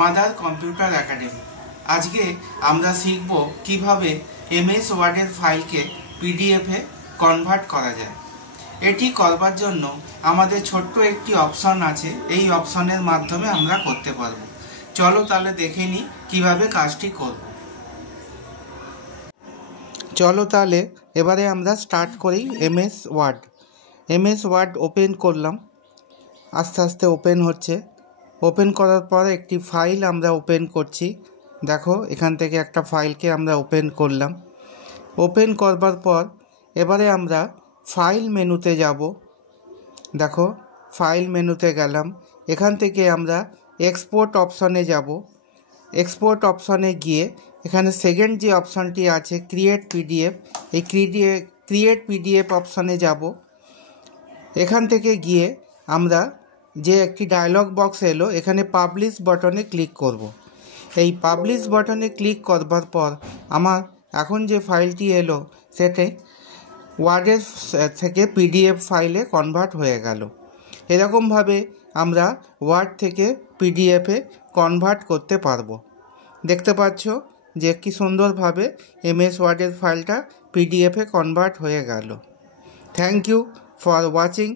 Mother computer academy. আজকে আমরা শিখব কিভাবে এমএস ওয়ার্ডের ফাইলকে পিডিএফে কনভার্ট করা যায়। এটি করবার জন্য আমাদের ছোট্ট একটি অপশন আছে, এই অপশনের মাধ্যমে আমরা করতে পারবো। চলো তাহলে দেখে নিই কিভাবে কাজটি করব। চলো তাহলে এবারে আমরা স্টার্ট করি এমএস ওয়ার্ড ওপেন করলাম, আস্তে আস্তে ওপেন হচ্ছে। ওপেন করার পর একটি ফাইল আমরা ওপেন করছি। দেখো এখান থেকে একটা ফাইলকে আমরা ওপেন করলাম। ওপেন করবার পর এবারে আমরা ফাইল মেনুতে যাব। দেখো ফাইল মেনুতে গেলাম, এখান থেকে আমরা এক্সপোর্ট অপশনে যাব। এক্সপোর্ট অপশনে গিয়ে এখানে সেকেন্ড যে অপশানটি আছে ক্রিয়েট পিডিএফ, এই ক্রিয়েট পিডিএফ অপশানে যাব। এখান থেকে গিয়ে আমরা যে একটি ডায়লগ বক্স এলো, এখানে পাবলিশ বাটনে ক্লিক করব। এই পাবলিশ বাটনে ক্লিক করবার পর আমার এখন যে ফাইলটি এলো সেটি ওয়ার্ডের থেকে পিডিএফ ফাইলে কনভার্ট হয়ে গেল। এরকমভাবে আমরা ওয়ার্ড থেকে পিডিএফে কনভার্ট করতে পারবো। দেখতে পাচ্ছ যে কি সুন্দরভাবে এমএস ওয়ার্ডের ফাইলটা পিডিএফে কনভার্ট হয়ে গেল। Thank you for watching